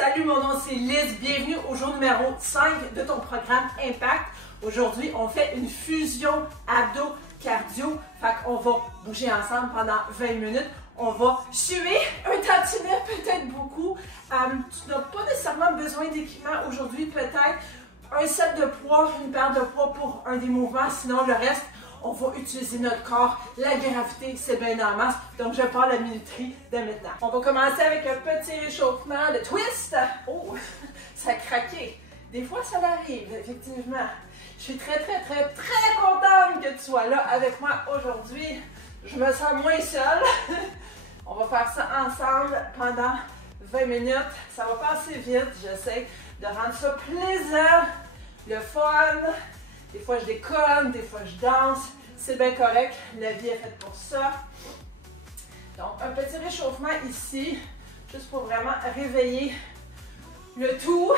Salut, mon nom c'est Liz, bienvenue au jour numéro 5 de ton programme Impact. Aujourd'hui, on fait une fusion abdos-cardio, fait qu'on va bouger ensemble pendant 20 minutes. On va suer un tantinet, peut-être beaucoup. Tu n'as pas nécessairement besoin d'équipement aujourd'hui, peut-être un set de poids, une paire de poids pour un des mouvements, sinon le reste, on va utiliser notre corps. La gravité, c'est bien en masse. Donc, je pars la minuterie de maintenant. On va commencer avec un petit réchauffement, le twist. Oh, ça a craqué. Des fois, ça arrive, effectivement. Je suis très contente que tu sois là avec moi aujourd'hui. Je me sens moins seule. On va faire ça ensemble pendant 20 minutes. Ça va passer vite. J'essaie de rendre ça plaisant, le fun. Des fois, je déconne, des fois, je danse. C'est bien correct. La vie est faite pour ça. Donc, un petit réchauffement ici, juste pour vraiment réveiller le tout.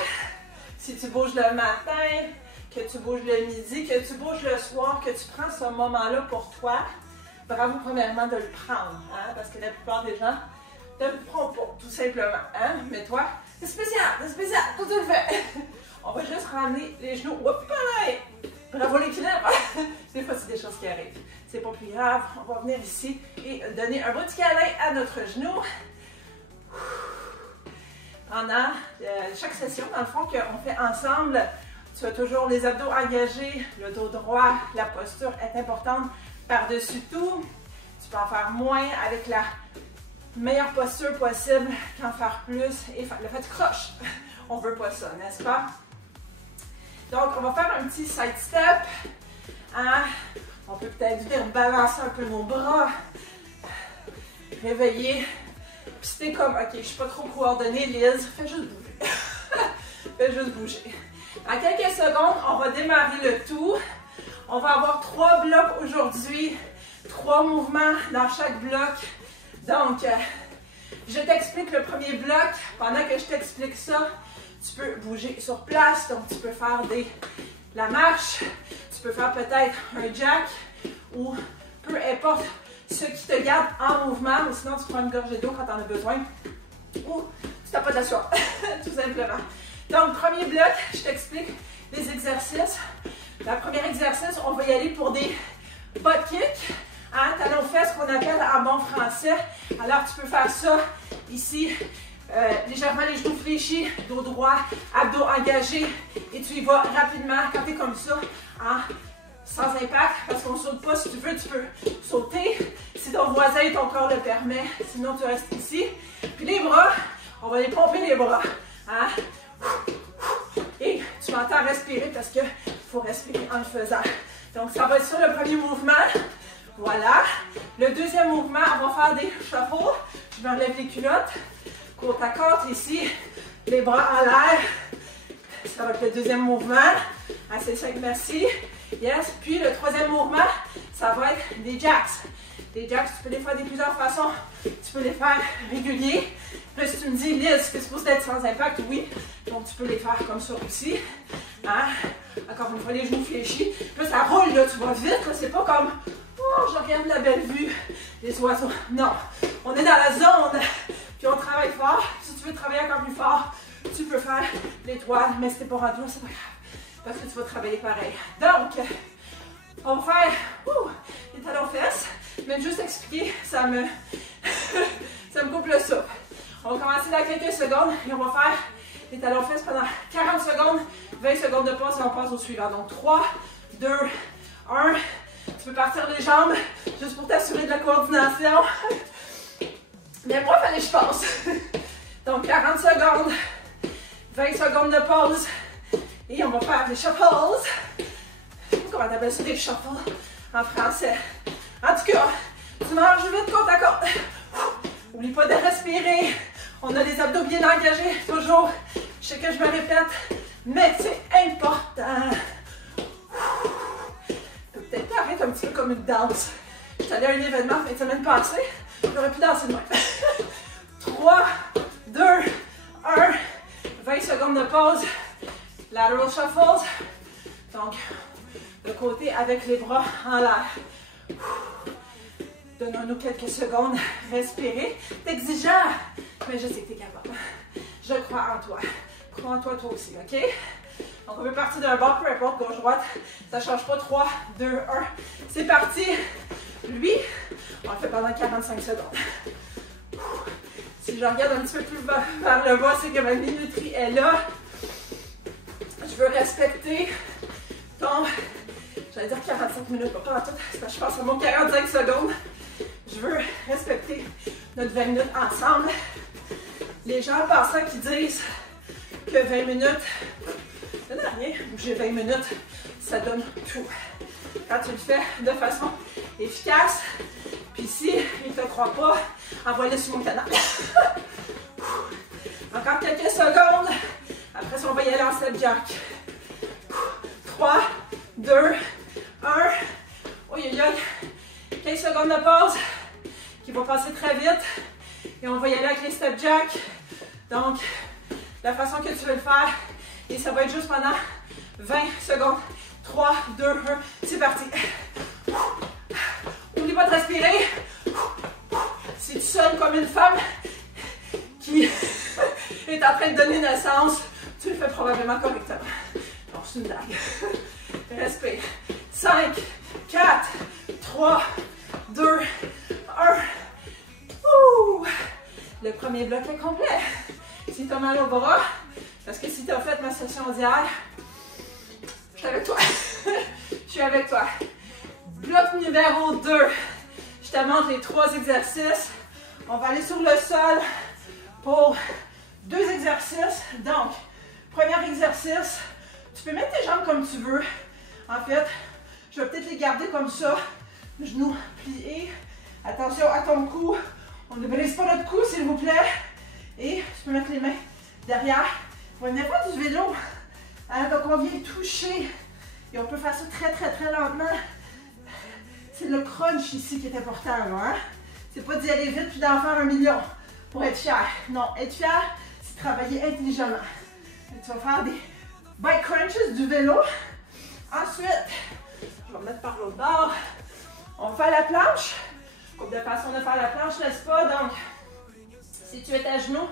Si tu bouges le matin, que tu bouges le midi, que tu bouges le soir, que tu prends ce moment-là pour toi, bravo premièrement de le prendre, hein, parce que la plupart des gens ne le prennent pas, tout simplement. Hein? Mais toi, c'est spécial, tout le fait. On va juste ramener les genoux. Oups, bravo l'équilibre! Des fois, c'est des choses qui arrivent. C'est pas plus grave. On va venir ici et donner un petit câlin à notre genou. Pendant chaque session, dans le fond, qu'on fait ensemble, tu as toujours les abdos engagés, le dos droit, la posture est importante. Par-dessus tout, tu peux en faire moins avec la meilleure posture possible qu'en faire plus et faire le fait croche. On veut pas ça, n'est-ce pas? Donc, on va faire un petit side step. Hein? On peut peut-être venir balancer un peu nos bras. Réveiller. Puis c'était comme, ok, je ne suis pas trop coordonnée, Liz. Fais juste bouger. Fais juste bouger. En quelques secondes, on va démarrer le tout. On va avoir 3 blocs aujourd'hui. 3 mouvements dans chaque bloc. Donc, je t'explique le premier bloc. Pendant que je t'explique ça, tu peux bouger sur place, donc tu peux faire la marche, tu peux faire peut-être un jack ou peu importe ce qui te garde en mouvement, ou sinon tu prends une gorgée d'eau quand tu en as besoin ou tu tapotes la soie, tout simplement. Donc, premier bloc, je t'explique les exercices. Le premier exercice, on va y aller pour des butt kicks, hein, talons fesses qu'on appelle en bon français. Alors, tu peux faire ça ici. Légèrement les genoux fléchis, dos droit, abdos engagés et tu y vas rapidement quand tu es comme ça, hein, sans impact, parce qu'on ne saute pas. Si tu veux, tu peux sauter si ton voisin et ton corps le permet, sinon tu restes ici. Puis les bras, on va les pomper les bras, hein, et tu m'entends respirer parce qu'il faut respirer en le faisant. Donc ça va être ça le premier mouvement. Voilà. Le deuxième mouvement, on va faire des shuffles. Je me relève les culottes. Côte à côte ici, les bras en l'air. Ça va être le deuxième mouvement. Assez simple, merci. Yes. Puis le troisième mouvement, ça va être des jacks. Des jacks, tu peux les faire de plusieurs façons. Tu peux les faire réguliers. Puis si tu me dis, Liz, c'est supposé être sans impact, oui. Donc tu peux les faire comme ça aussi. Hein? Encore une fois, les genoux fléchis. Puis ça roule, là, tu vas vite. C'est pas comme, oh, je regarde la belle vue, les oiseaux. Non, on est dans la zone. Puis on travaille fort. Si tu veux travailler encore plus fort, tu peux faire l'étoile, mais si t'es pas rendu, c'est pas grave. Parce que tu vas travailler pareil. Donc, on va faire les talons fesses. Mais juste expliquer, ça me coupe le souffle. On va commencer dans quelques secondes et on va faire les talons fesses pendant 40 secondes, 20 secondes de pause et on passe au suivant. Donc 3, 2, 1. Tu peux partir les jambes juste pour t'assurer de la coordination. Mais moi, il fallait que je passe. Donc, 40 secondes, 20 secondes de pause. Et on va faire des shuffles. Comment t'appelles ça, des shuffles en français? En tout cas, tu marches vite côte à côte. N'oublie pas de respirer. On a les abdos bien engagés, toujours. Je sais que je me répète, mais c'est important. Peut-être t'arrêter un petit peu comme une danse. J'étais allée à un événement la fin de semaine passée. J'aurais pu danser de même. 3, 2, 1. 20 secondes de pause. Lateral shuffles. Donc, le côté avec les bras en l'air. Donnons-nous quelques secondes. Respirer. C'est exigeant, mais je sais que tu es capable. Je Je crois en toi. Crois en toi, toi aussi, OK? Donc, on veut partir d'un bord, peu importe, gauche-droite. Ça ne change pas. 3, 2, 1. C'est parti. Lui, on le fait pendant 45 secondes. Si je regarde un petit peu plus vers le bas, c'est que ma minuterie est là. Je veux respecter ton... J'allais dire 45 minutes, pas en tout, parce que je passe à mon 45 secondes. Je veux respecter notre 20 minutes ensemble. Les gens passant qui disent que 20 minutes, ça donne rien. J'ai 20 minutes, ça donne tout. Quand tu le fais de façon efficace, puis si il ne te croit pas, envoie-le sur mon canal. Encore quelques secondes. Après ça, on va y aller en step jack. 3, 2, 1. Oui, oui, oui. 15 secondes de pause qui va passer très vite. Et on va y aller avec les step jack. Donc, la façon que tu veux le faire. Et ça va être juste pendant 20 secondes. 3, 2, 1. C'est parti. N'oublie pas de respirer. Si tu sonnes comme une femme qui est en train de donner naissance, tu le fais probablement correctement. Donc, c'est une blague. Respire. 5, 4, 3, 2, 1. Ouh. Le premier bloc est complet. Si tu as mal au bras, parce que si tu as fait ma session d'hier, je suis avec toi. Je suis avec toi. Bloc numéro 2. Je te montre les 3 exercices. On va aller sur le sol pour 2 exercices. Donc, premier exercice, tu peux mettre tes jambes comme tu veux. En fait, je vais peut-être les garder comme ça. Genoux pliés. Attention à ton cou. On ne brise pas notre cou, s'il vous plaît. Et tu peux mettre les mains derrière. On n'est pas du vélo. Hein, donc, on vient toucher. Et on peut faire ça très, très, très lentement. C'est le crunch ici qui est important. Hein? C'est pas d'y aller vite puis d'en faire 1 million pour être fier. Non, être fier, c'est travailler intelligemment. Et tu vas faire des bike crunches du vélo. Ensuite, je vais me mettre par l'autre bord. On va faire la planche. Couple de façon de faire la planche, n'est-ce pas? Donc, si tu es à genoux,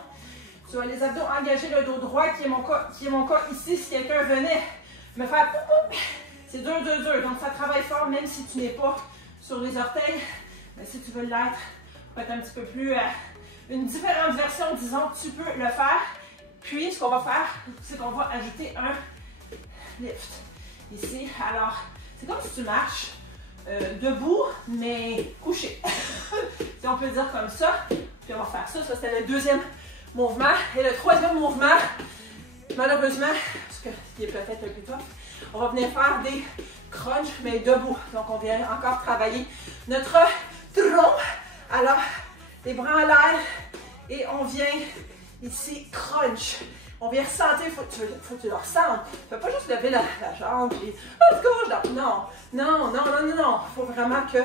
tu as les abdos engagés, le dos droit, qui est mon cas ici. Si quelqu'un venait me faire c'est 2, 2, 2. Donc, ça travaille fort, même si tu n'es pas sur les orteils. Mais si tu veux l'être, pour être un petit peu plus... une différente version, disons, tu peux le faire. Puis, ce qu'on va faire, c'est qu'on va ajouter un lift. Ici, alors, c'est comme si tu marches debout, mais couché. Si on peut dire comme ça. Puis, on va faire ça. Ça, c'était le deuxième mouvement. Et le troisième mouvement, malheureusement, parce qu'il est peut-être un peu tough, on va venir faire des crunchs, mais debout. Donc, on vient encore travailler notre tronc. Alors, les bras en l'air. Et on vient ici crunch. On vient ressentir, il faut que tu le ressentes. Tu ne fais pas juste lever la jambe et gauche. Non, non, non, non, non, non. Il faut vraiment que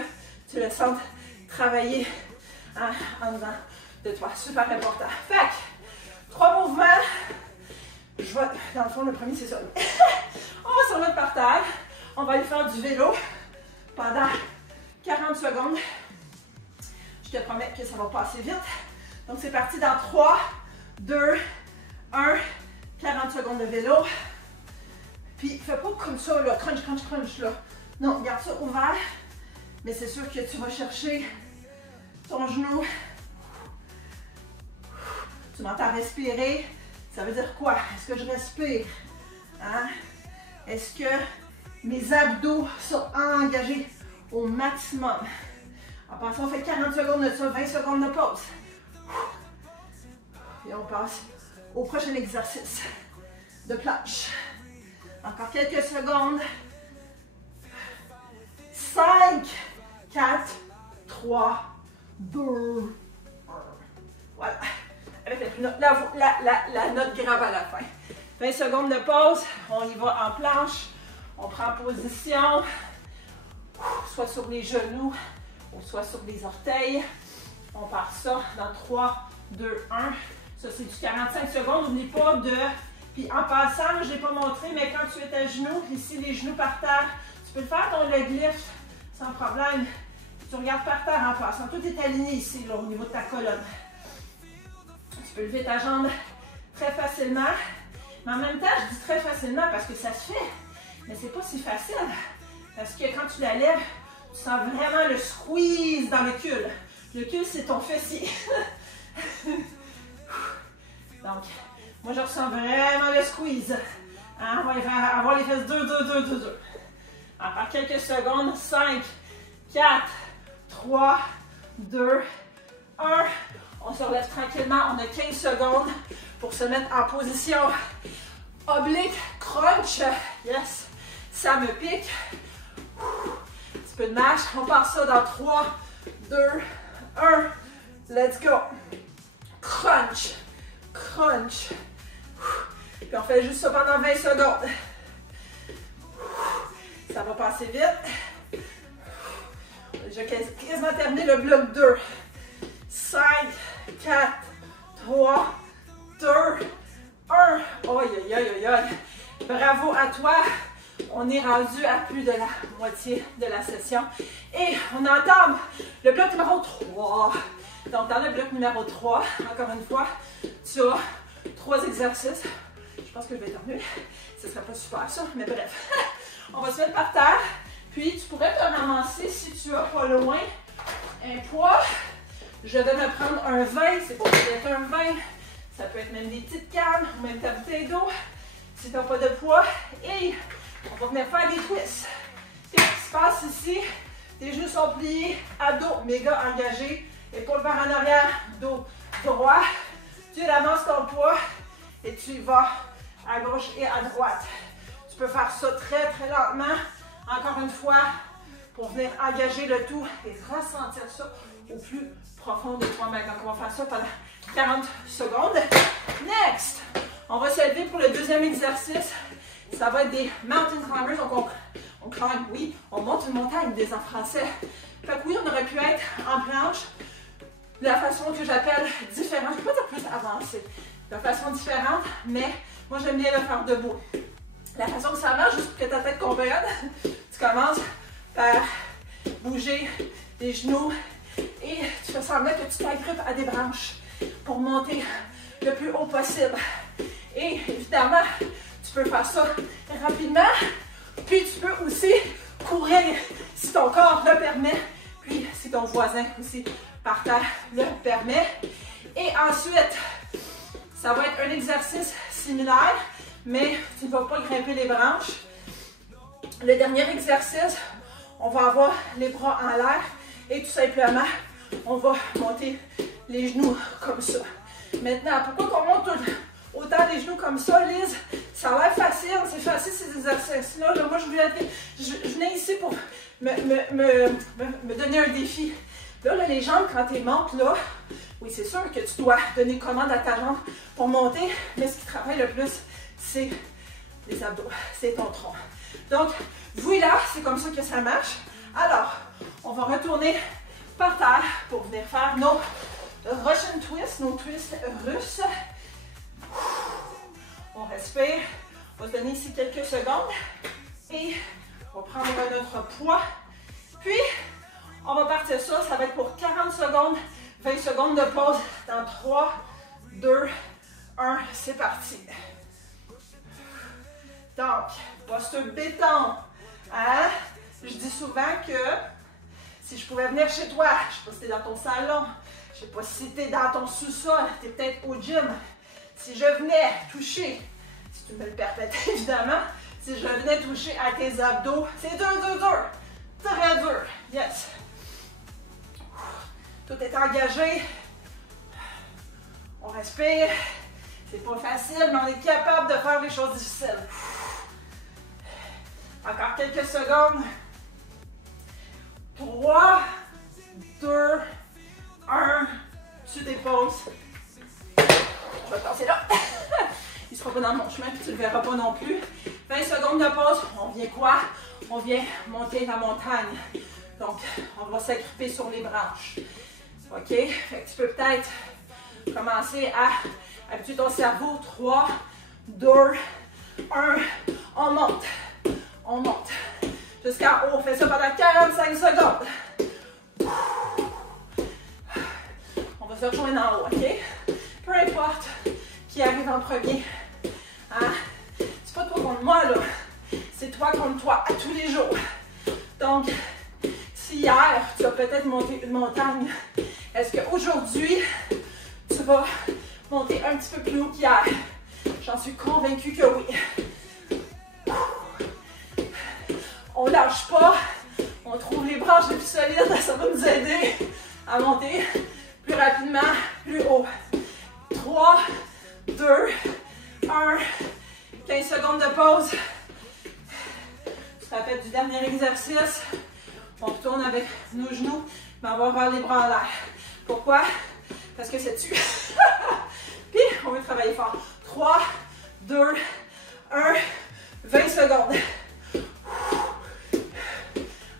tu le sentes travailler en dedans de toi. Super important. Fait que, 3 mouvements. Dans le fond, le premier, c'est ça. On va se remettre par terre. On va aller faire du vélo pendant 40 secondes. Je te promets que ça va passer vite. Donc, c'est parti dans 3, 2, 1, 40 secondes de vélo. Puis, fais pas comme ça, là, crunch, crunch, crunch, là. Non, garde ça ouvert. Mais c'est sûr que tu vas chercher ton genou. Tu m'entends respirer. Ça veut dire quoi? Est-ce que je respire? Hein? Est-ce que mes abdos sont engagés au maximum? En passant, on fait 40 secondes de ça, 20 secondes de pause. Et on passe au prochain exercice de planche. Encore quelques secondes. 5, 4, 3, 2, 1. Voilà. Avec la note grave à la fin. 20 secondes de pause. On y va en planche. On prend position. Soit sur les genoux ou soit sur les orteils. On part ça dans 3, 2, 1. Ça, c'est du 45 secondes. N'oublie pas de... Puis en passant, je ne l'ai pas montré, mais quand tu es à genoux, ici, les genoux par terre, tu peux le faire ton leg lift sans problème. Tu regardes par terre en passant. Tout est aligné ici, là, au niveau de ta colonne. Tu peux lever ta jambe très facilement. Mais en même temps, je dis très facilement parce que ça se fait. Mais c'est pas si facile. Parce que quand tu la lèves, tu sens vraiment le squeeze dans le cul. Le cul, c'est ton fessier. Donc, moi, je ressens vraiment le squeeze. Hein? On va avoir les fesses 2. Encore quelques secondes. 5, 4, 3, 2, 1. On se relève tranquillement. On a 15 secondes pour se mettre en position oblique, crunch. Yes, ça me pique. Un petit peu de marche. On part ça dans 3, 2, 1. Let's go. Crunch, crunch. Puis on fait juste ça pendant 20 secondes. Ça va passer vite. J'ai quasiment terminé le bloc 2. 5, 4, 3, 2, 1. Aïe. Bravo à toi. On est rendu à plus de la moitié de la session. Et on entame le bloc numéro 3. Donc, dans le bloc numéro 3, encore une fois, tu as 3 exercices. Je pense que je vais éternuer. Ce ne serait pas super ça, mais bref. On va se mettre par terre. Puis, tu pourrais te ramasser si tu as pas loin un poids. Je vais me prendre un 20. C'est pas peut-être un 20. Ça peut être même des petites cannes ou même ta bouteille d'eau. Si tu n'as pas de poids. Et on va venir faire des twists. Qu'est-ce qui se passe ici? Tes genoux sont pliés, abdos méga engagés, épaules vers en arrière, dos droit. Tu ramasses ton poids et tu vas à gauche et à droite. Tu peux faire ça très lentement, encore une fois, pour venir engager le tout et ressentir ça au plus profond de toi-même. Donc, on va faire ça pendant 40 secondes. Next! On va s'élever pour le deuxième exercice. Ça va être des mountain climbers. Donc, on climb, oui, on monte une montagne, des en français. Fait que oui, on aurait pu être en planche de la façon que j'appelle différente. Je ne vais pas dire plus avancée. De façon différente, mais moi, j'aime bien le faire debout. La façon que ça marche, juste pour que ta tête comprenne, tu commences par bouger les genoux et tu fais semblant que tu t'agrippes à des branches pour monter le plus haut possible. Et évidemment, tu peux faire ça rapidement, puis tu peux aussi courir si ton corps le permet, puis si ton voisin aussi par terre le permet. Et ensuite, ça va être un exercice similaire, mais tu ne vas pas grimper les branches. Le dernier exercice, on va avoir les bras en l'air et tout simplement, on va monter les genoux comme ça. Maintenant, pourquoi on monte autant les genoux comme ça, Lise? Ça a l'air facile, c'est facile ces exercices-là. Moi, je venais ici pour me donner un défi. Là, les jambes, quand tu montes, là, oui, c'est sûr que tu dois donner commande à ta jambe pour monter, mais ce qui travaille le plus, c'est les abdos, c'est ton tronc. Donc, voilà, c'est comme ça que ça marche. Alors, on va retourner par terre pour venir faire nos Russian twists, nos twists russes. On respire. On va se donner ici quelques secondes. Et on va prendre notre poids. Puis, on va partir ça. Ça va être pour 40 secondes, 20 secondes de pause dans 3, 2, 1. C'est parti. Donc, posture béton. Hein? Je dis souvent que si je pouvais venir chez toi, je ne sais pas si tu es dans ton salon, je ne sais pas si tu es dans ton sous-sol, tu es peut-être au gym. Si je venais toucher, si tu me le permets évidemment, si je venais toucher à tes abdos, c'est dur. Très dur. Yes. Tout est engagé. On respire. C'est pas facile, mais on est capable de faire les choses difficiles. Encore quelques secondes. 3, 2, 1. Tu déposes. Je vais passer là. Il ne sera pas dans mon chemin, puis tu ne le verras pas non plus. 20 secondes de pause. On vient quoi? On vient monter la montagne. Donc, on va s'agripper sur les branches. OK? Fait que tu peux peut-être commencer à habituer ton cerveau. 3, 2, 1. On monte. On monte. Jusqu'en haut. On fait ça pendant 45 secondes. On va se rejoindre en haut, OK? Peu importe qui arrive en premier. Hein? C'est pas toi contre moi, là. C'est toi contre toi, à tous les jours. Donc, si hier, tu as peut-être monté une montagne, est-ce qu'aujourd'hui, tu vas monter un petit peu plus haut qu'hier? J'en suis convaincue que oui. On lâche pas. On trouve les branches les plus solides. Ça va nous aider à monter plus rapidement, plus haut. 3, 2, 1. 15 secondes de pause. Tu te rappelles du dernier exercice. On retourne avec nos genoux, mais on va avoir les bras en l'air. Pourquoi? Parce que c'est dessus. Puis, on veut travailler fort. 3, 2, 1, 20 secondes.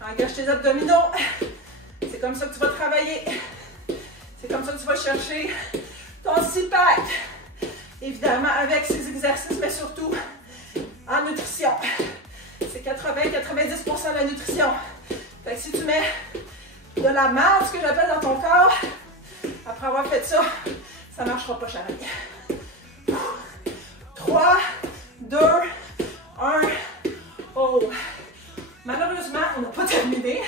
Engage tes abdominaux. C'est comme ça que tu vas travailler. C'est comme ça que tu vas chercher ton six-pack. Évidemment, avec ces exercices, mais surtout en nutrition. C'est 80-90% de la nutrition. Fait que si tu mets de la marde, ce que j'appelle dans ton corps, après avoir fait ça, ça ne marchera pas, Charlie. 3, 2, 1, oh. Malheureusement, on n'a pas terminé.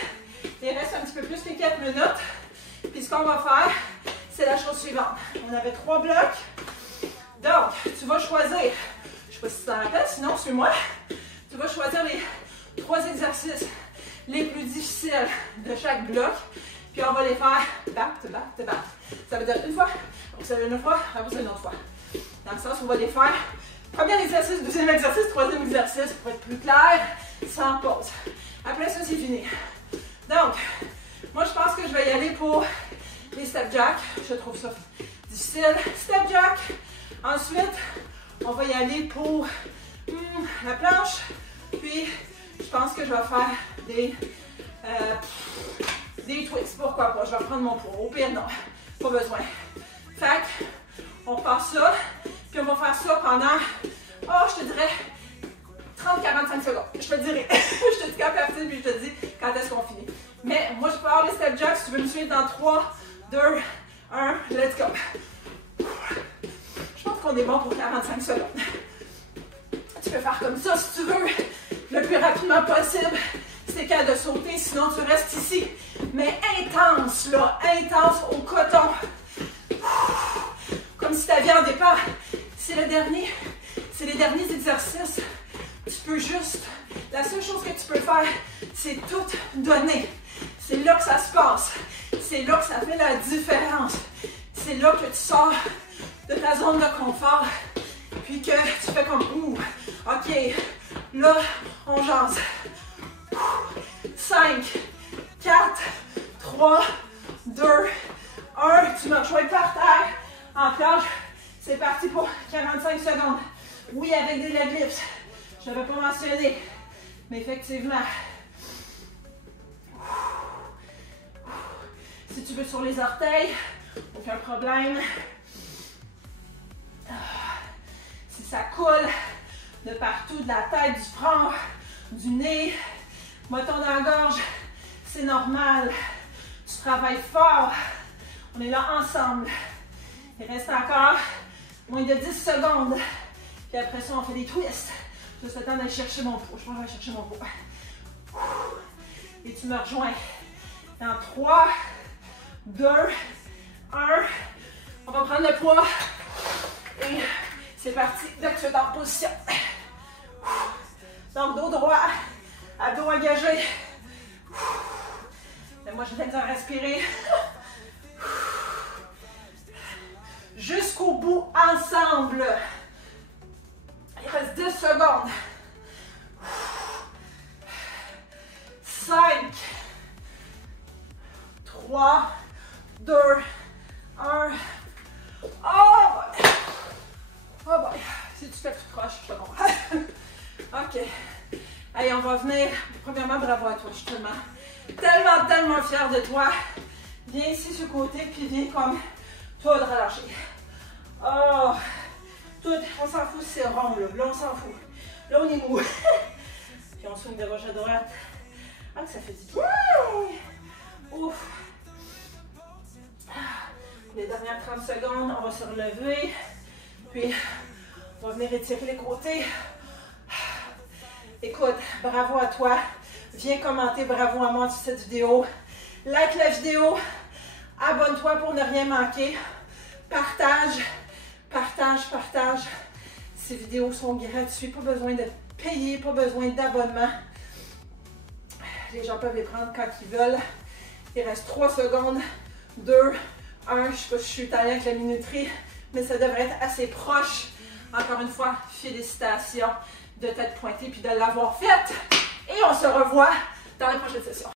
Il reste un petit peu plus que 4 minutes. Puis ce qu'on va faire, c'est la chose suivante. On avait 3 blocs. Donc, tu vas choisir, je ne sais pas si tu t'en rappelles, sinon suis-moi. Tu vas choisir les 3 exercices les plus difficiles de chaque bloc. Puis on va les faire back to back to back. Ça veut dire une fois, après ça une fois, après ça une autre fois. Dans le sens où on va les faire premier exercice, deuxième exercice, troisième exercice pour être plus clair, sans pause. Après ça, c'est fini. Donc, moi je pense que je vais y aller pour les step jack. Je trouve ça difficile. Step jack. Ensuite, on va y aller pour la planche. Puis, je pense que je vais faire des twists. Pourquoi pas? Je vais reprendre mon poids. Au pire, non. Pas besoin. Fait on part ça. Puis, on va faire ça pendant, je te dirais, 30-45 secondes. Je te dirais. Je te dis quand partir, puis je te dis quand est-ce qu'on finit. Mais moi, je peux avoir les step jacks. Si tu veux me suivre dans 3, 2, 1, let's go. Je pense qu'on est bon pour 45 secondes. Tu peux faire comme ça si tu veux, le plus rapidement possible. C'est qu'à de sauter, sinon tu restes ici. Mais intense, là, intense au coton. Comme si ta vie en dépend. C'est les derniers exercices. Tu peux juste, la seule chose que tu peux faire, c'est tout donner. C'est là que ça se passe. C'est là que ça fait la différence. C'est là que tu sors de ta zone de confort. Puis que tu fais comme, ok, là, on jase. 5, 4, 3, 2, 1. Tu me rejoins par terre, en plage. C'est parti pour 45 secondes. Oui, avec des leg lifts. Je n'avais pas mentionné, mais effectivement. Si tu veux sur les orteils, aucun problème. Si ça coule de partout, de la tête, du front, du nez, bâton dans la gorge, c'est normal. Tu travailles fort. On est là ensemble. Il reste encore moins de 10 secondes. Puis après ça, on fait des twists. Juste le temps d'aller chercher mon poids. Je pense que je vais chercher mon poids. Et tu me rejoins. Dans 3, 2, 1. On va prendre le poids. Et c'est parti. Dès que tu es en position. Donc, dos droit. Abdos engagés. Et moi, je vais te respirer. Jusqu'au bout, ensemble. Il reste 10 secondes. 5, 3, 2, 1. Oh boy! Oh boy! Si tu fais tout croche, je te comprends. OK. Allez, on va venir. Premièrement, bravo à toi. Je suis tellement fière de toi. Viens ici sur le côté, puis viens comme toi de relâcher. Oh! Tout, on s'en fout si c'est rond, là. Là, on s'en fout. Là, on est mou. Puis on swing de gauche à droite. Ah, que ça fait du bien. Ouf. Les dernières 30 secondes, on va se relever. Puis, on va venir étirer les côtés. Écoute, bravo à toi. Viens commenter bravo à moi sur cette vidéo. Like la vidéo. Abonne-toi pour ne rien manquer. Partage, partage, partage. Ces vidéos sont gratuites. Pas besoin de payer, pas besoin d'abonnement. Les gens peuvent les prendre quand ils veulent. Il reste 3 secondes. 2, 1. Je ne sais pas si je suis italien avec la minuterie, mais ça devrait être assez proche. Encore une fois, félicitations de t'être pointé puis de l'avoir faite. Et on se revoit dans la prochaine session.